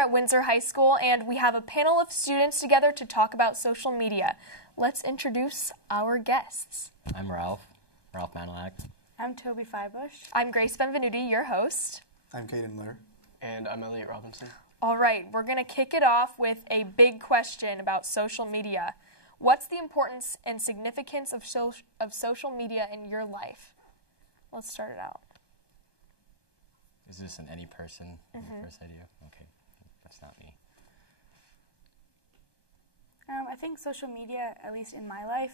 at Windsor High School, and we have a panel of students together to talk about social media. Let's introduce our guests. I'm Ralph Manilak. I'm Toby Feibush. I'm Grace Benvenuti, your host. I'm Caden Lehr. And I'm Elliot Robinson. All right, we're going to kick it off with a big question about social media. What's the importance and significance of social media in your life? Let's start it out. Is this an any person? First idea? Okay, that's not me. I think social media, at least in my life,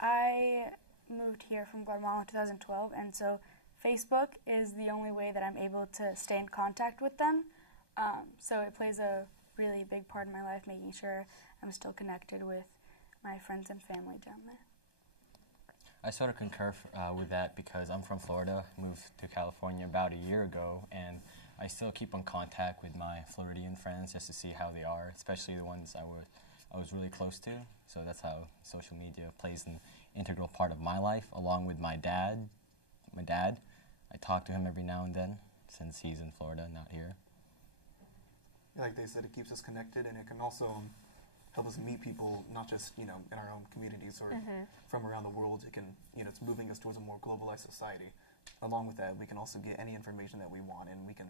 I moved here from Guatemala in 2012, and so Facebook is the only way that I'm able to stay in contact with them. So it plays a really big part in my life, making sure I'm still connected with my friends and family down there. I sort of concur with that because I'm from Florida, moved to California about a year ago, and I still keep in contact with my Floridian friends just to see how they are, especially the ones I was really close to. So that's how social media plays an integral part of my life, along with my dad. I talk to him every now and then since he's in Florida, not here. Like they said, it keeps us connected, and it can also help us meet people, not just, in our own communities or from around the world. It can, it's moving us towards a more globalized society. Along with that, we can also get any information that we want, and we can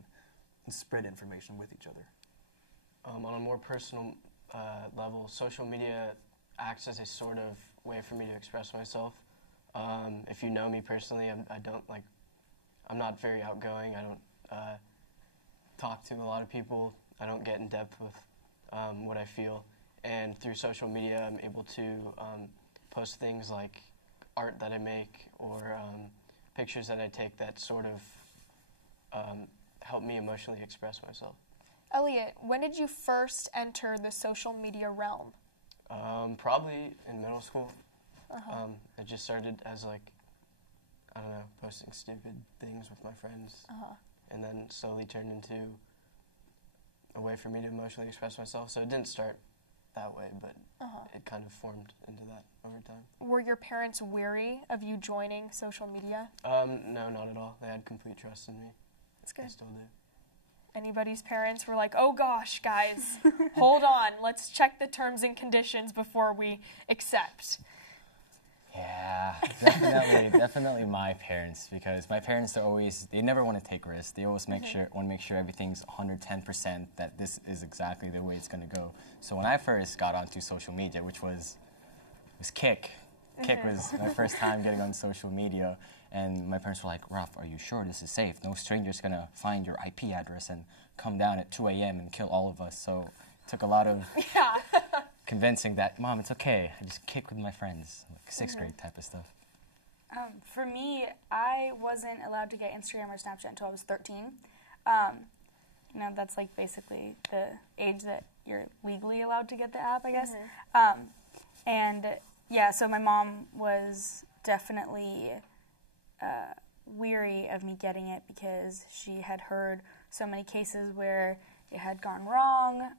spread information with each other. On a more personal level, social media acts as a sort of way for me to express myself. If you know me personally, I'm not very outgoing. I don't talk to a lot of people. I don't get in depth with what I feel. And through social media, I'm able to post things like art that I make or pictures that I take that sort of help me emotionally express myself. Elliot, when did you first enter the social media realm? Probably in middle school. It just started as posting stupid things with my friends. And then slowly turned into a way for me to emotionally express myself. So it didn't start that way, but it kind of formed into that over time. Were your parents weary of you joining social media? No, not at all. They had complete trust in me. That's good. They still do. Anybody's parents were like, oh gosh, guys, hold on, let's check the terms and conditions before we accept. Yeah, definitely my parents, because my parents they never want to take risks. They always want to make sure everything's 110%, that this is exactly the way it's going to go. So when I first got onto social media, which was Kik. Kik was my first time getting on social media, and my parents were like, Ralph, are you sure this is safe? No stranger's going to find your IP address and come down at 2 a.m. and kill all of us. So it took a lot of convincing that, Mom, it's okay. I just kick with my friends, like sixth grade type of stuff. For me, I wasn't allowed to get Instagram or Snapchat until I was 13. That's like basically the age that you're legally allowed to get the app, I guess. So my mom was definitely weary of me getting it because she had heard so many cases where it had gone wrong,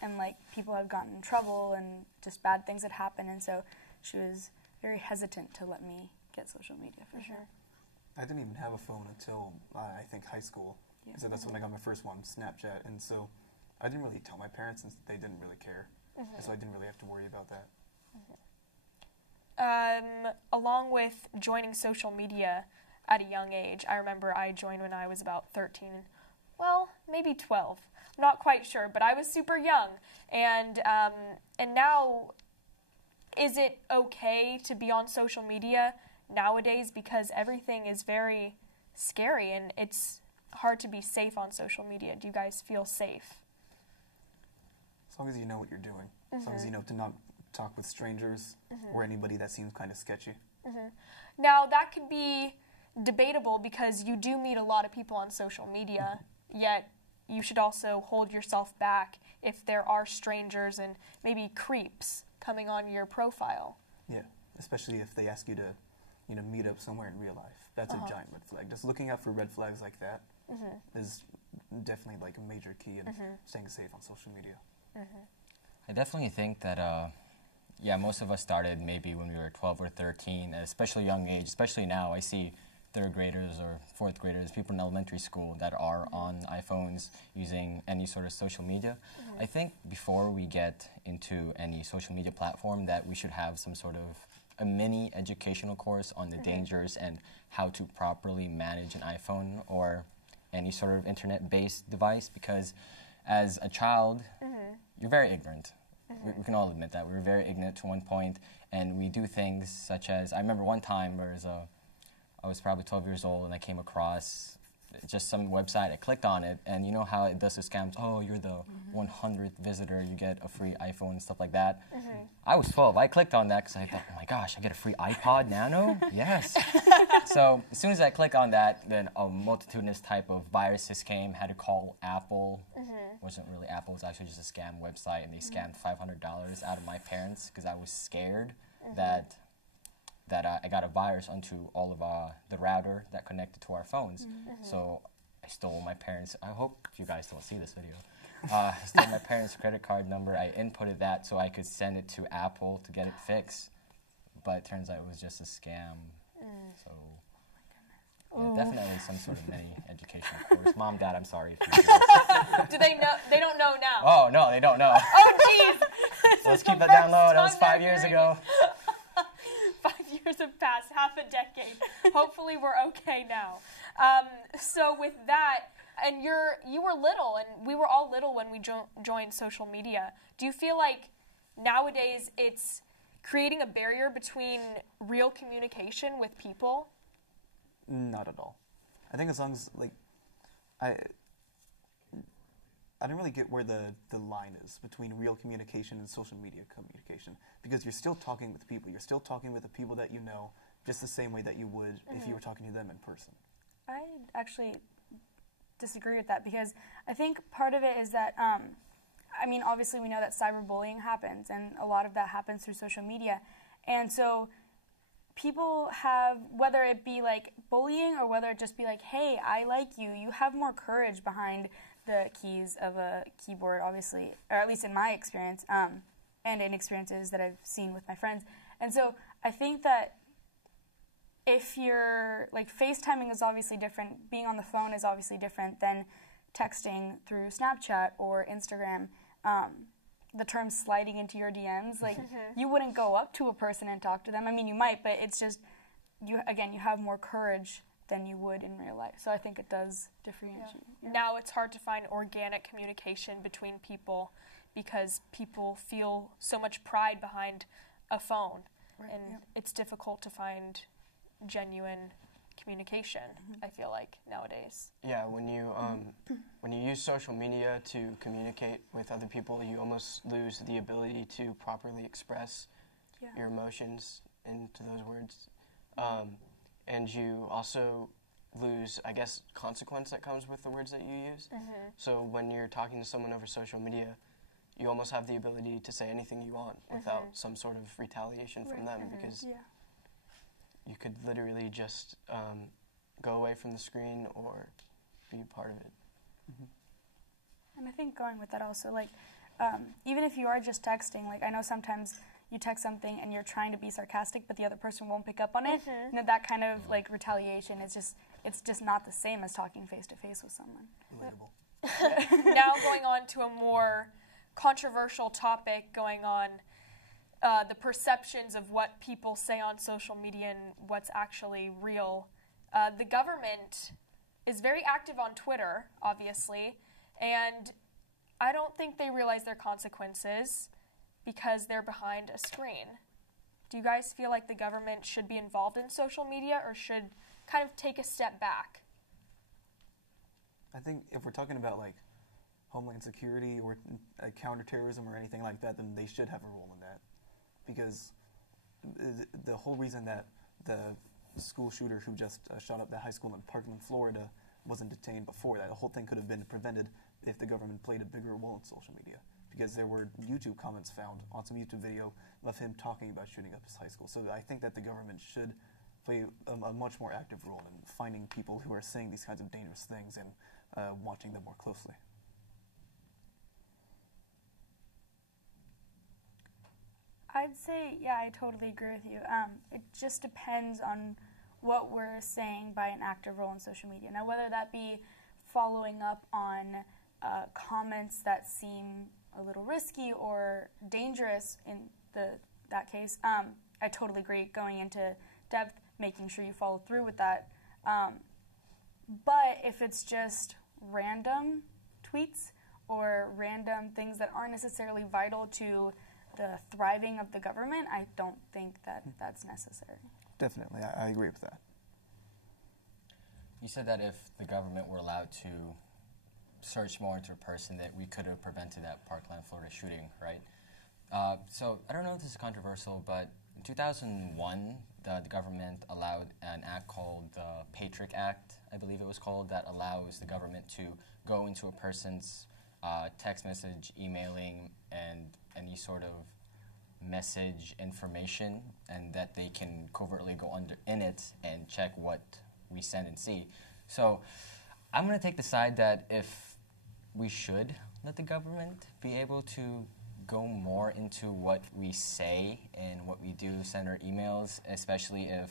and people had gotten in trouble and just bad things had happened, and so she was very hesitant to let me get social media for sure. I didn't even have a phone until I think high school. So that's when I got my first one, Snapchat, and so I didn't really tell my parents since they didn't really care, and so I didn't really have to worry about that. Along with joining social media at a young age, I remember I joined when I was about 13, well, maybe 12. I'm not quite sure, but I was super young. And now, is it okay to be on social media nowadays? Because everything is very scary and it's hard to be safe on social media. Do you guys feel safe? As long as you know what you're doing. As long as you know to not talk with strangers or anybody that seems kind of sketchy. Now, that could be debatable because you do meet a lot of people on social media, yet you should also hold yourself back if there are strangers and maybe creeps coming on your profile. Yeah, especially if they ask you to, meet up somewhere in real life. That's a giant red flag. Just looking out for red flags like that is definitely a major key in staying safe on social media. I definitely think that most of us started maybe when we were 12 or 13, at especially young age, especially now. I see third graders or fourth graders, people in elementary school that are on iPhones using any sort of social media. I think before we get into any social media platform that we should have some sort of a mini educational course on the dangers and how to properly manage an iPhone or any sort of internet-based device, because as a child, you're very ignorant. We can all admit that. We were very ignorant to one point, and we do things such as, I remember one time I was probably 12 years old and I came across just some website. I clicked on it, and you know how it does the scams, oh, you're the 100th visitor, you get a free iPhone and stuff like that. I was 12. I clicked on that because I thought, oh my gosh, I get a free iPod Nano? Yes. So as soon as I click on that, then a multitudinous type of viruses came, had to call Apple. Wasn't really Apple, it was actually just a scam website, and they scammed $500 out of my parents because I was scared that I got a virus onto all of the router that connected to our phones. So I stole my parents', I hope you guys don't see this video. I stole my parents' credit card number. I inputted that so I could send it to Apple to get it fixed. But it turns out it was just a scam. So yeah, definitely some sort of mini educational course. Mom, Dad, I'm sorry if you do this. Do they know? They don't know now. Oh, no, they don't know. Oh, jeez. So let's keep that down low. That was 5 years ago. 5 years have passed, half a decade. Hopefully we're okay now. So with that, and you were little, and we were all little when we joined social media. Do you feel like nowadays it's creating a barrier between real communication with people? Not at all. I think as long as, like, I don't really get where the line is between real communication and social media communication, because you're still talking with people. You're still talking with the people that you know just the same way that you would if you were talking to them in person. I actually disagree with that, because I think part of it is that, I mean, obviously we know that cyberbullying happens, and a lot of that happens through social media. And so people have, whether it be like bullying or whether it just be like, hey, I like you, you have more courage behind the keys of a keyboard, obviously, or at least in my experience, and in experiences that I've seen with my friends. And so I think that if you're, like, FaceTiming is obviously different, being on the phone is obviously different than texting through Snapchat or Instagram. The term sliding into your DMs, like, you wouldn't go up to a person and talk to them. I mean, you might, but it's just, you have more courage than you would in real life. So I think it does differentiate. Yeah. Now it's hard to find organic communication between people because people feel so much pride behind a phone, and it's difficult to find genuine communication, I feel like, nowadays. Yeah, when you use social media to communicate with other people, you almost lose the ability to properly express your emotions into those words. And you also lose, I guess, consequence that comes with the words that you use. So when you're talking to someone over social media, you almost have the ability to say anything you want without some sort of retaliation from them, because you could literally just go away from the screen or be part of it. And I think going with that also, like, even if you are just texting, like, I know sometimes you text something and you're trying to be sarcastic, but the other person won't pick up on it. You know, that kind of, like, retaliation is just, it's just not the same as talking face-to-face with someone. Relatable. Now going on to a more controversial topic going on, the perceptions of what people say on social media and what's actually real. The government is very active on Twitter, obviously, and I don't think they realize their consequences because they're behind a screen. Do you guys feel like the government should be involved in social media or should kind of take a step back? I think if we're talking about, like, homeland security or counterterrorism or anything like that, then they should have a role in that. Because the whole reason that the school shooter who just shot up the high school in Parkland, Florida, wasn't detained before that, the whole thing could have been prevented if the government played a bigger role in social media. Because there were YouTube comments found on some YouTube video of him talking about shooting up his high school. So I think that the government should play a much more active role in finding people who are saying these kinds of dangerous things and watching them more closely. I'd say, yeah, I totally agree with you. It just depends on what we're saying by an active role in social media. Now, whether that be following up on comments that seem a little risky or dangerous in that case, I totally agree, going into depth, making sure you follow through with that. But if it's just random tweets or random things that aren't necessarily vital to the thriving of the government, I don't think that that's necessary. Definitely, I agree with that. You said that if the government were allowed to search more into a person, that we could have prevented that Parkland, Florida shooting, right? So I don't know if this is controversial, but in 2001, the government allowed an act called the Patriot Act, I believe it was called, that allows the government to go into a person's text message, emailing, and any sort of message information, and that they can covertly go in it and check what we send and see. So I'm going to take the side that if we should let the government be able to go more into what we say and what we do, send our emails, especially if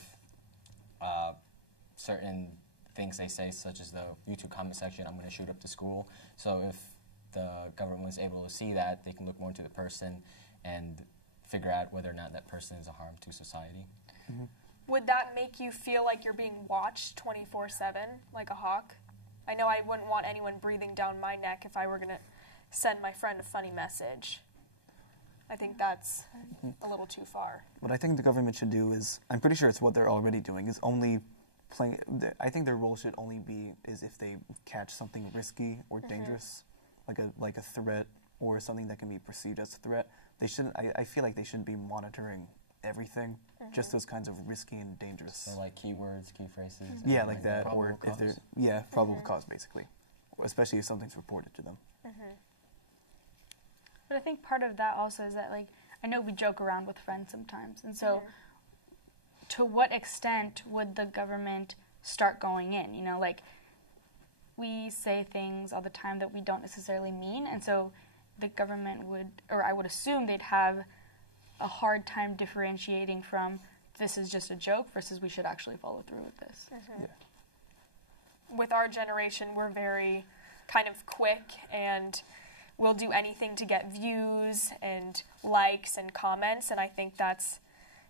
certain things they say, such as the YouTube comment section, I'm going to shoot up the school. So if the government was able to see that, they can look more into the person and figure out whether or not that person is a harm to society. Mm-hmm. Would that make you feel like you're being watched 24/7, like a hawk? I know I wouldn't want anyone breathing down my neck if I were going to send my friend a funny message. I think that's a little too far. What I think the government should do is, I'm pretty sure it's what they're already doing, is only playing, I think their role should only be is if they catch something risky or dangerous, like a threat or something that can be perceived as a threat. They shouldn't, I feel like they shouldn't be monitoring everything, just those kinds of risky and dangerous. So like keywords, key phrases. Yeah, like that, or probable if they're, cause. yeah, probable cause basically, especially if something's reported to them. But I think part of that also is that, like, I know we joke around with friends sometimes, and so to what extent would the government start going in? You know, like, we say things all the time that we don't necessarily mean, and so the government would, or I would assume they'd have a hard time differentiating from this is just a joke versus we should actually follow through with this. Yeah. With our generation, we're very kind of quick, and we'll do anything to get views and likes and comments, and I think that's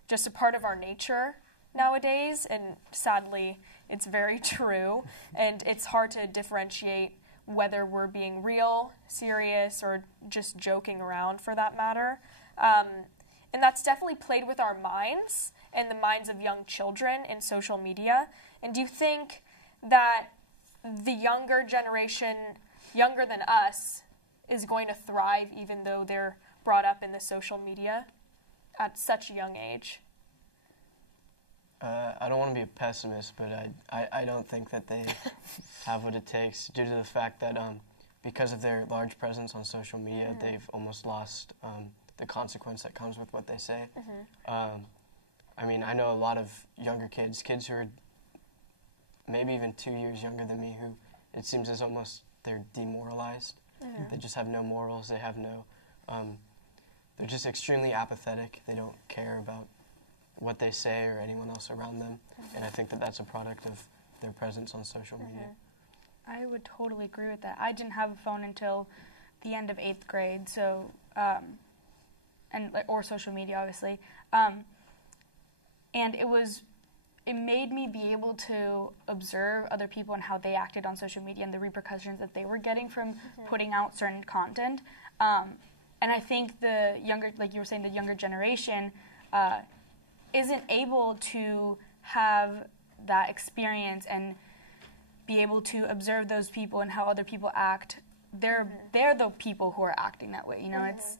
just a part of our nature nowadays, and sadly, it's very true, and it's hard to differentiate whether we're being real, serious, or just joking around for that matter. And that's definitely played with our minds and the minds of young children in social media. And do you think that the younger generation, younger than us, is going to thrive even though they're brought up in the social media at such a young age? I don't want to be a pessimist, but I don't think that they have what it takes due to the fact that because of their large presence on social media, they've almost lost the consequence that comes with what they say. I mean, I know a lot of younger kids who are maybe even 2 years younger than me, who it seems as almost they're demoralized. They just have no morals. They have no, they're just extremely apathetic. They don't care about what they say or anyone else around them. And I think that that's a product of their presence on social media. I would totally agree with that. I didn't have a phone until the end of 8th grade, so, or social media, obviously. And it made me be able to observe other people and how they acted on social media and the repercussions that they were getting from putting out certain content. And I think the younger, like you were saying, the younger generation isn't able to have that experience and be able to observe those people and how other people act. They're the people who are acting that way. You know, it's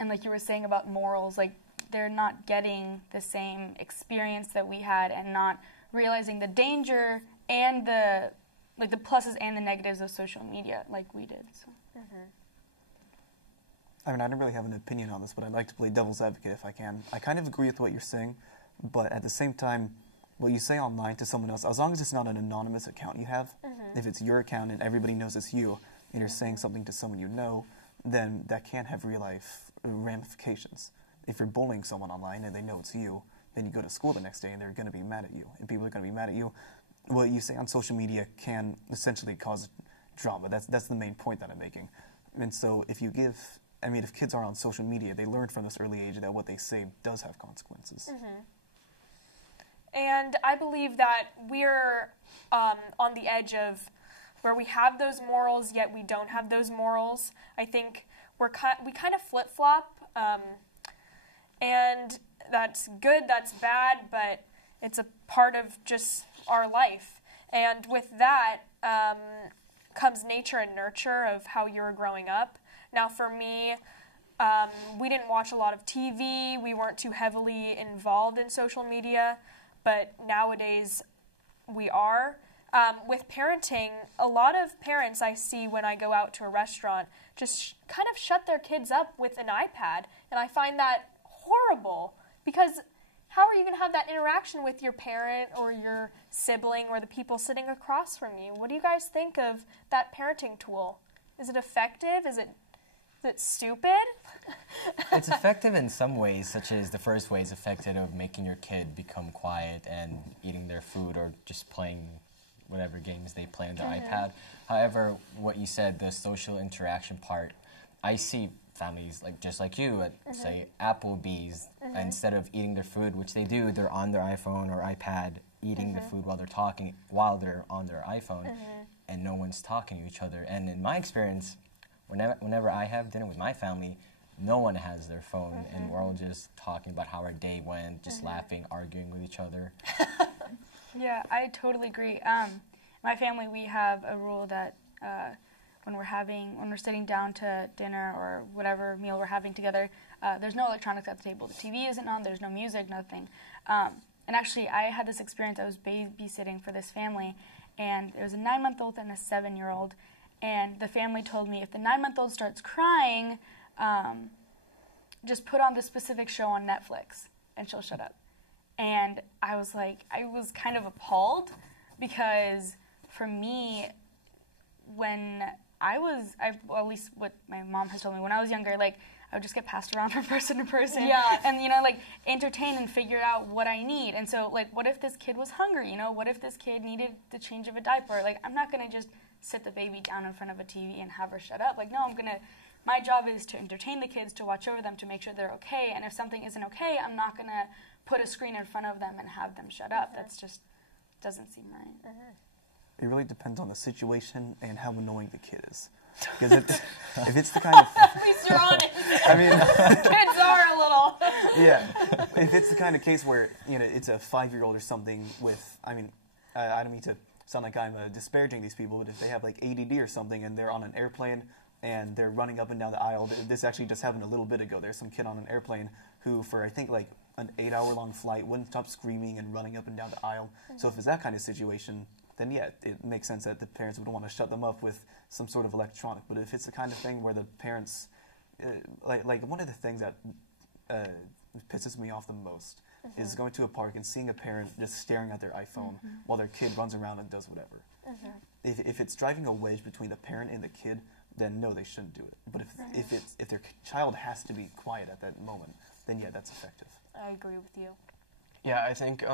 and like you were saying about morals, like they're not getting the same experience that we had and not realizing the danger and the pluses and the negatives of social media like we did. So. I mean, I don't really have an opinion on this, but I'd like to play devil's advocate if I can. I kind of agree with what you're saying, but at the same time, what you say online to someone else, as long as it's not an anonymous account you have, if it's your account and everybody knows it's you, and you're saying something to someone you know, then that can have real-life ramifications. If you're bullying someone online and they know it's you, then you go to school the next day and they're going to be mad at you, and people are going to be mad at you. What you say on social media can essentially cause drama. That's the main point that I'm making. And so if kids are on social media, they learn from this early age that what they say does have consequences. And I believe that we're on the edge of where we have those morals, yet we don't have those morals. I think we kind of flip-flop, and that's good, that's bad, but it's a part of just our life. And with that comes nature and nurture of how you were growing up. Now for me, we didn't watch a lot of TV, we weren't too heavily involved in social media, but nowadays we are. With parenting, a lot of parents I see when I go out to a restaurant just kind of shut their kids up with an iPad, and I find that horrible, because how are you going to have that interaction with your parent or your sibling or the people sitting across from you? What do you guys think of that parenting tool? Is it effective? Is it stupid? It's effective in some ways, such as the first way is effective of making your kid become quiet and eating their food or just playing whatever games they play on their iPad. However, what you said, the social interaction part, I see families just like you at, say, Applebee's, instead of eating their food, which they do, they're on their iPhone or iPad eating the food while they're talking, while they're on their iPhone, and no one's talking to each other. And in my experience, whenever I have dinner with my family, no one has their phone, and we're all just talking about how our day went, just laughing, arguing with each other. Yeah, I totally agree. My family, we have a rule that when we're sitting down to dinner or whatever meal we're having together, there's no electronics at the table. The TV isn't on, there's no music, nothing. And actually, I had this experience. I was babysitting for this family, and there was a 9-month-old and a 7-year-old, and the family told me if the 9-month-old starts crying, just put on this specific show on Netflix, and she'll shut up. And I was kind of appalled, because for me, when at least what my mom has told me, when I was younger, I would just get passed around from person to person, and entertain and figure out what I need. And so what if this kid was hungry? What if this kid needed the change of a diaper? I'm not gonna just sit the baby down in front of a TV and have her shut up. No, my job is to entertain the kids, to watch over them, to make sure they're okay. And if something isn't okay, I'm not gonna put a screen in front of them and have them shut up. That's just doesn't seem right. It really depends on the situation and how annoying the kid is. Because if it's the kind of... At least you're honest. I mean... Kids are a little... Yeah. If it's the kind of case where, it's a 5-year-old or something with... I don't mean to sound like I'm disparaging these people, but if they have ADD or something and they're on an airplane and they're running up and down the aisle... This actually just happened a little bit ago. There's some kid on an airplane who, for I think an 8-hour-long flight, wouldn't stop screaming and running up and down the aisle. So if it's that kind of situation, then yeah, it makes sense that the parents would want to shut them up with some sort of electronic. But if it's the kind of thing where the parents, one of the things that pisses me off the most is going to a park and seeing a parent just staring at their iPhone while their kid runs around and does whatever. If it's driving a wedge between the parent and the kid, then no, they shouldn't do it. But if their child has to be quiet at that moment, then yeah, that's effective. I agree with you. Yeah, I think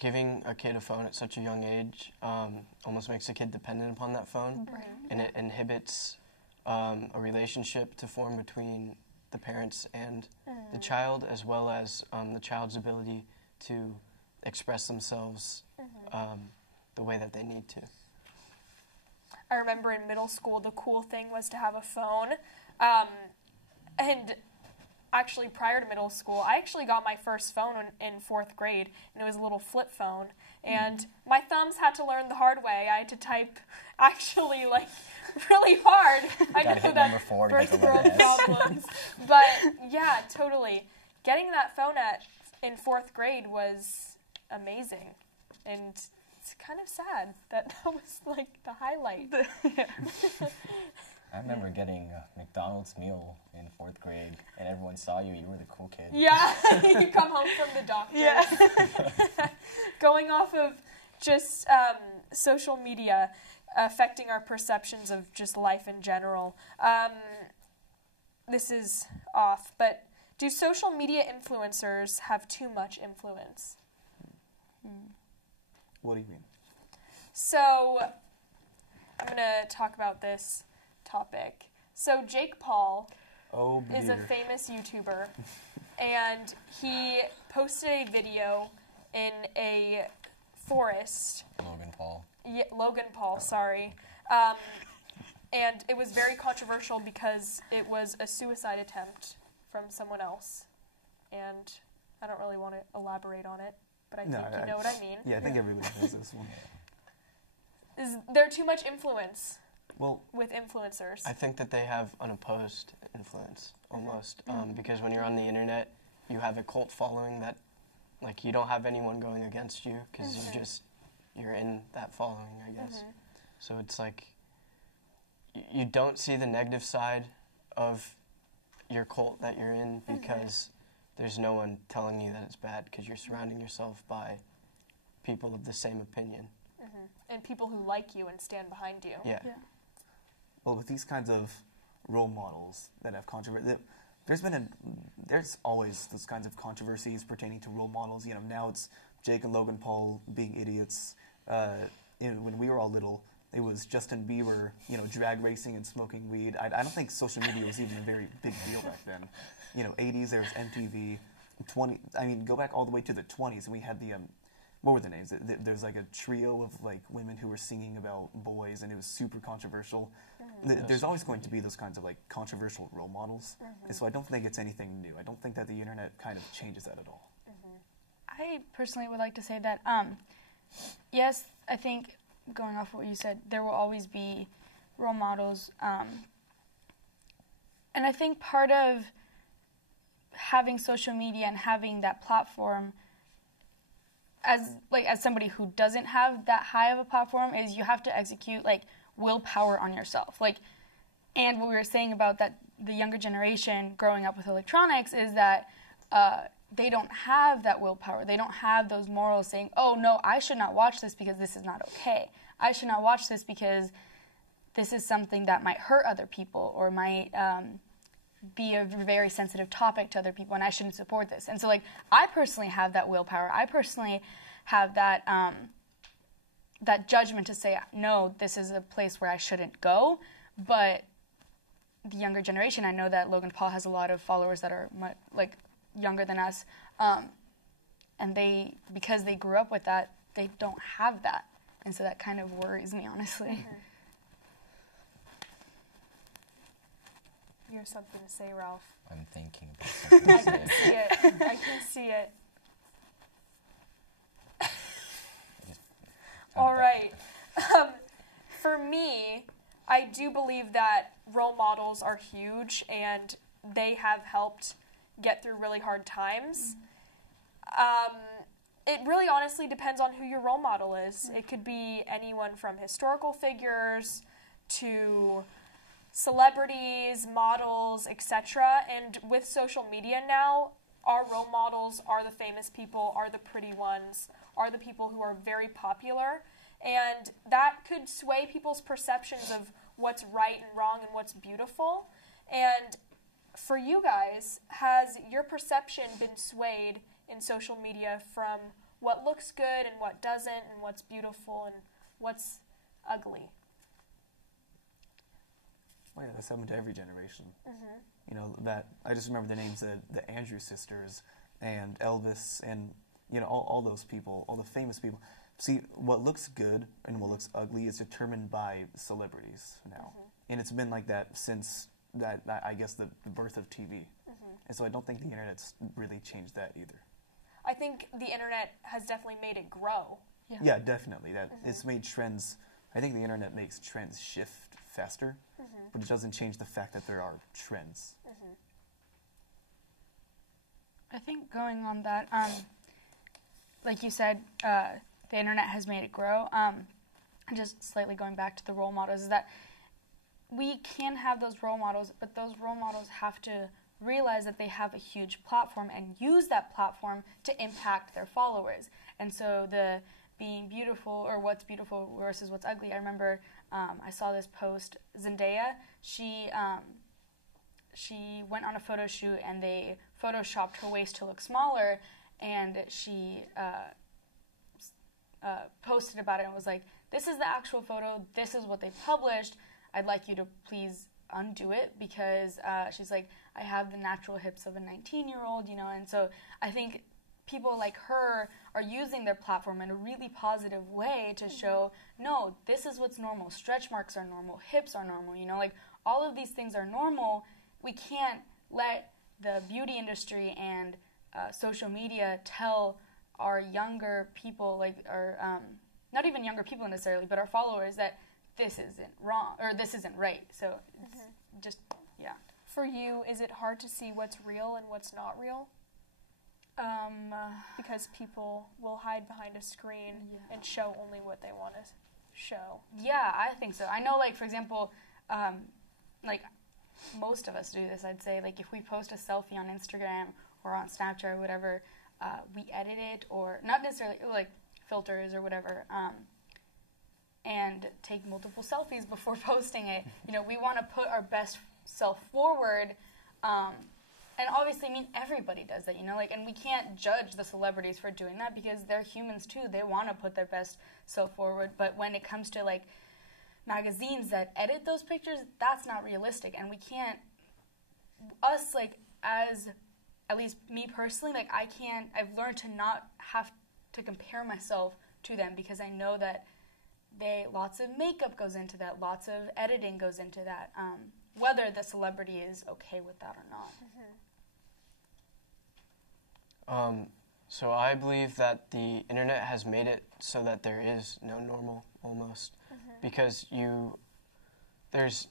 giving a kid a phone at such a young age almost makes a kid dependent upon that phone, and it inhibits a relationship to form between the parents and the child, as well as the child's ability to express themselves the way that they need to. I remember in middle school, the cool thing was to have a phone, and actually prior to middle school, I actually got my first phone in 4th grade, and it was a little flip phone, and my thumbs had to learn the hard way. I had to type actually really hard. I know that first world problems, but yeah, totally. Getting that phone in 4th grade was amazing, and it's kind of sad that was the highlight. I remember getting a McDonald's meal in 4th grade, and everyone saw you. You were the cool kid. Yeah, you come home from the doctor. Yeah. Going off of just social media affecting our perceptions of just life in general. This is off, but Do social media influencers have too much influence? What do you mean? So, I'm going to talk about this topic. So, Jake Paul Oh, is a famous YouTuber, and he posted a video in a forest. Logan Paul. Yeah, Logan Paul, sorry. And it was very controversial because it was a suicide attempt from someone else. And I don't really want to elaborate on it, but I think you know what I mean. Yeah, I think everybody knows this one. Is there too much influence Well, with influencers? I think that they have unopposed influence, almost. Because when you're on the internet, you have a cult following that, like, you don't have anyone going against you because you're in that following, I guess. So it's like, you don't see the negative side of your cult that you're in because there's no one telling you that it's bad because you're surrounding yourself by people of the same opinion. And people who like you and stand behind you. Yeah. well, with these kinds of role models that have controversy, there's always those kinds of controversies pertaining to role models. You know, now it's Jake and Logan Paul being idiots. When we were all little, it was Justin Bieber, drag racing and smoking weed. I don't think social media was even a very big deal back then. 80s, there was MTV. Go back all the way to the 20s, and we had the, what were the names? There's like a trio of like women who were singing about boys, and it was super controversial. There's always going to be those kinds of like controversial role models, and so I don't think it's anything new. I don't think that the internet kind of changes that at all. I personally would like to say that, yes, I think, going off what you said, there will always be role models. And I think part of having social media and having that platform, as somebody who doesn't have that high of a platform, is you have to execute willpower on yourself. And what we were saying about that the younger generation growing up with electronics is that they don't have that willpower. They don't have those morals saying, oh, no, I should not watch this because this is not okay. I should not watch this because this is something that might hurt other people or might be a very sensitive topic to other people, and I shouldn't support this. And so, I personally have that willpower. I personally have that that judgment to say, no, this is a place where I shouldn't go. But the younger generation, I know that Logan Paul has a lot of followers that are younger than us, and because they grew up with that, they don't have that, and so that kind of worries me, honestly. You have something to say, Ralph. I'm thinking about something to say. See it. I can see it. All right. For me, I do believe that role models are huge, and they have helped get through really hard times. It really honestly depends on who your role model is. It could be anyone from historical figures to celebrities, models, etc. And with social media now, our role models are the famous people, are the pretty ones, are the people who are very popular. And that could sway people's perceptions of what's right and wrong and what's beautiful. And for you guys, has your perception been swayed in social media from what looks good and what doesn't, and what's beautiful and what's ugly? Well, yeah, that's happened to every generation. That I just remember the names, the Andrews sisters and Elvis and all those people, all the famous people. See, what looks good and what looks ugly is determined by celebrities now, and it's been like that since I guess the birth of TV. And so I don't think the internet's really changed that either. I think the internet has definitely made it grow. Yeah, definitely. That it's made trends. I think the internet makes trends shift faster, but it doesn't change the fact that there are trends. I think going on that, like you said, the internet has made it grow. And just slightly going back to the role models, is that we can have those role models, but those role models have to realize that they have a huge platform and use that platform to impact their followers. And so the being beautiful, or what's beautiful versus what's ugly, I remember I saw this post. Zendaya, she went on a photo shoot and they photoshopped her waist to look smaller, and she posted about it and was like, this is the actual photo, this is what they published, I'd like you to please undo it, because she's like, I have the natural hips of a 19-year-old, you know, and so I think people like her are using their platform in a really positive way to show, no, this is what's normal, stretch marks are normal, hips are normal, you know, like, all of these things are normal. We can't let the beauty industry and social media tell our younger people, like our not even younger people necessarily, but our followers, that this isn't wrong or this isn't right. So it's just, yeah. For you, is it hard to see what's real and what's not real? Because people will hide behind a screen and show only what they want to show. Yeah, I think so. I know, like, for example, like, most of us do this, I'd say. Like, if we post a selfie on Instagram or on Snapchat or whatever, we edit it, or not necessarily, like, filters or whatever, and take multiple selfies before posting it. You know, we want to put our best self forward, and obviously, I mean, everybody does that, you know, like, and we can't judge the celebrities for doing that, because they're humans too. They want to put their best self forward, but when it comes to, like, magazines that edit those pictures, that's not realistic, and we can't, us, like, as, at least me personally, like, I've learned to not have to compare myself to them, because I know that lots of makeup goes into that, lots of editing goes into that, whether the celebrity is okay with that or not. So I believe that the internet has made it so that there is no normal, almost, because there's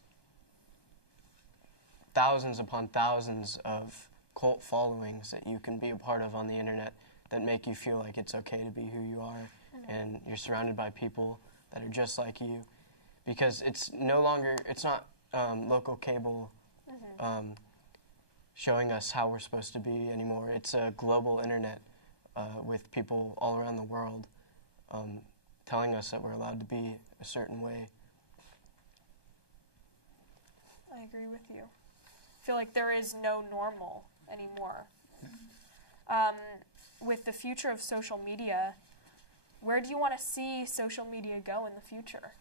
thousands upon thousands of cult followings that you can be a part of on the internet that make you feel like it's okay to be who you are, and you're surrounded by people that are just like you, because it's not local cable showing us how we're supposed to be anymore. It's a global internet with people all around the world telling us that we're allowed to be a certain way. I agree with you. I feel like there is no normal anymore. With the future of social media, where do you want to see social media go in the future?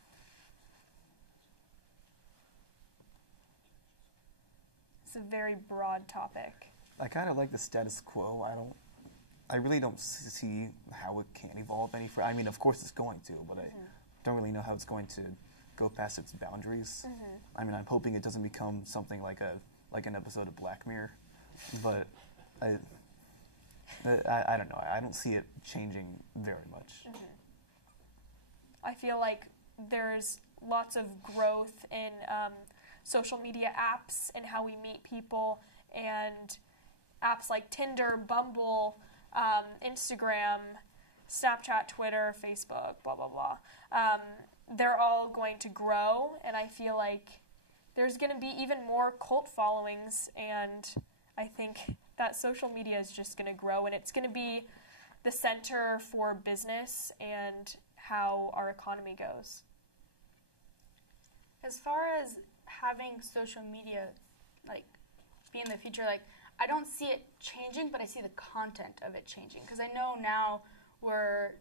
It's a very broad topic. I kind of like the status quo. I really don't see how it can evolve any further. I mean, of course it's going to, but I don't really know how it's going to go past its boundaries. I mean, I'm hoping it doesn't become something like an episode of Black Mirror, but I don't know. I don't see it changing very much. I feel like there's lots of growth in social media apps and how we meet people, and apps like Tinder, Bumble, Instagram, Snapchat, Twitter, Facebook, blah, blah, blah. They're all going to grow, and I feel like there's going to be even more cult followings, and I think that social media is just going to grow, and it's going to be the center for business and how our economy goes. As far as having social media, like, be in the future, like, I don't see it changing, but I see the content of it changing. Because I know now we're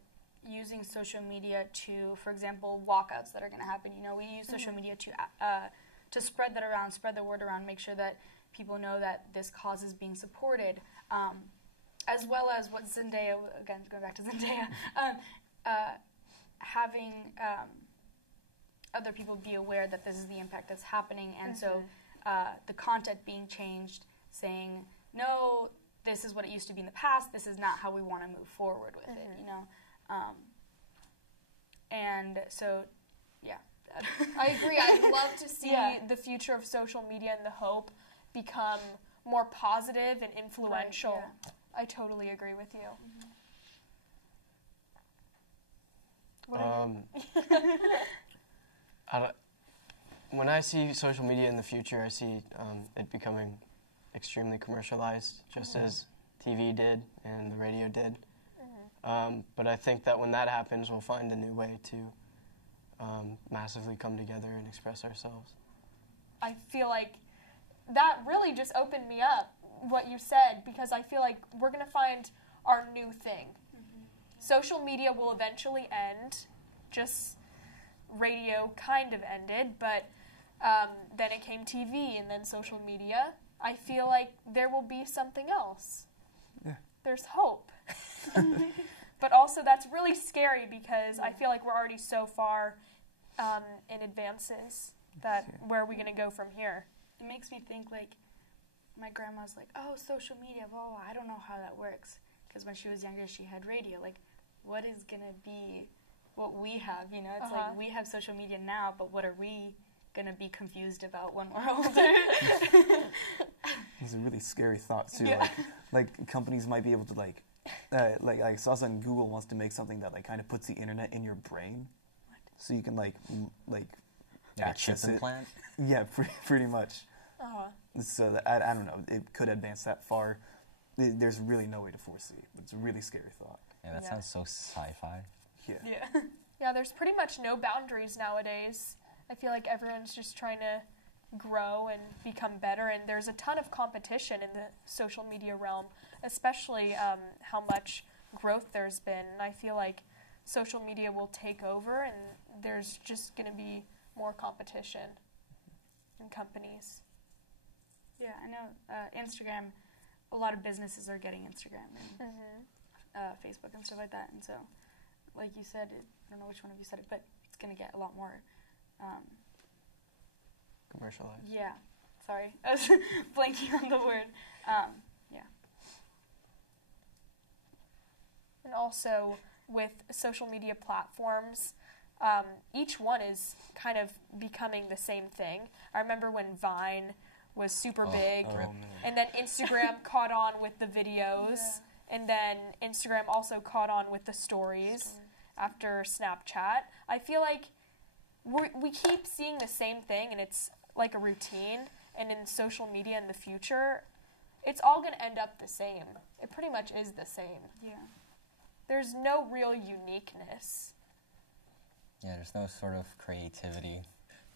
using social media to, for example, walkouts that are going to happen. You know, we use social media to spread that around, spread the word around, make sure that people know that this cause is being supported, as well as what Zendaya, again, going back to Zendaya, having other people be aware that this is the impact that's happening, and so the content being changed, saying, no, this is what it used to be in the past, this is not how we want to move forward with it, you know? And so, yeah. I agree. I'd love to see the future of social media and the hope become more positive and influential. Right, yeah. I totally agree with you. When I see social media in the future, I see it becoming extremely commercialized, just as TV did and the radio did. But I think that when that happens, we'll find a new way to massively come together and express ourselves. I feel like that really just opened me up what you said, because I feel like we're going to find our new thing. Social media will eventually end, just radio kind of ended, but then it came TV and then social media. I feel like there will be something else. Yeah. There's hope. But also that's really scary because I feel like we're already so far in advances that where are we going to go from here? It makes me think, like, my grandma's like, oh, social media, blah, blah, I don't know how that works. Because when she was younger, she had radio. Like, what is going to be what we have, you know? It's like, we have social media now, but what are we going to be confused about when we're older? It's a really scary thought, too. Yeah. Like, companies might be able to, like I saw something, Google wants to make something that, like, kind of puts the internet in your brain. So you can, like a chip access it. implant? Yeah, pretty much. Uh-huh. So I don't know. It could advance that far. There's really no way to foresee. It's a really scary thought. Yeah, that sounds so sci-fi. Yeah. Yeah. Yeah, there's pretty much no boundaries nowadays. I feel like everyone's just trying to grow and become better, and there's a ton of competition in the social media realm, especially how much growth there's been. And I feel like social media will take over, and there's just going to be more competition in companies. Yeah, I know Instagram, a lot of businesses are getting Instagram and Facebook and stuff like that. And so, like you said, I don't know which one of you said it, but it's going to get a lot more Commercialized. Yeah, sorry. I was blanking on the word. Yeah. And also with social media platforms, each one is kind of becoming the same thing. I remember when Vine was super big, and then Instagram caught on with the videos, and then Instagram also caught on with the stories after Snapchat. I feel like we keep seeing the same thing, and it's like a routine, and in social media in the future, it's all going to end up the same. It pretty much is the same. Yeah. There's no real uniqueness. Yeah, there's no sort of creativity.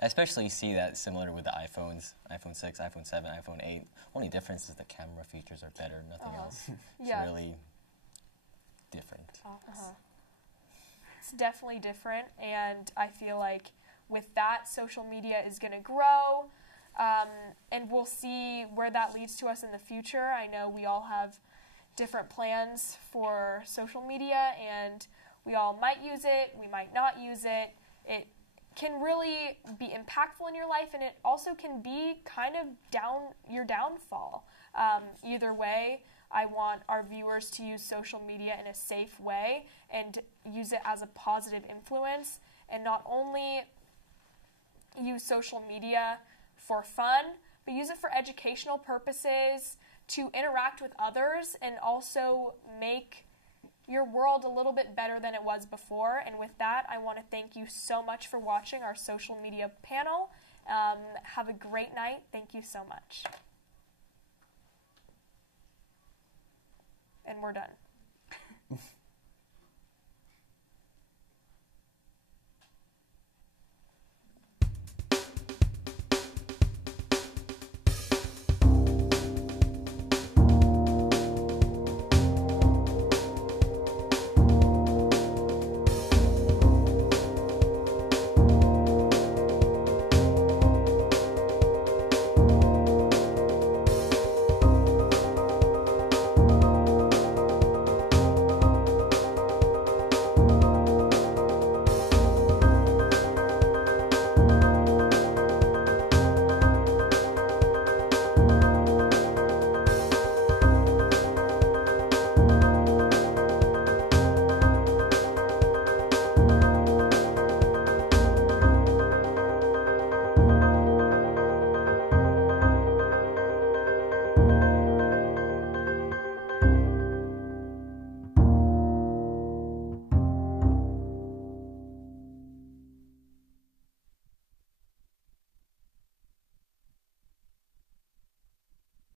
I especially see that similar with the iPhones, iPhone 6, iPhone 7, iPhone 8. Only difference is the camera features are better, nothing else. It's really different. It's definitely different, and I feel like with that, social media is going to grow, and we'll see where that leads to us in the future. I know we all have different plans for social media, and we all might use it, we might not use it. It can really be impactful in your life, and it also can be kind of your downfall. Either way, I want our viewers to use social media in a safe way and use it as a positive influence, and not only use social media for fun, but use it for educational purposes, to interact with others, and also make your world a little bit better than it was before. And with that, I want to thank you so much for watching our social media panel. Have a great night. Thank you so much. And we're done.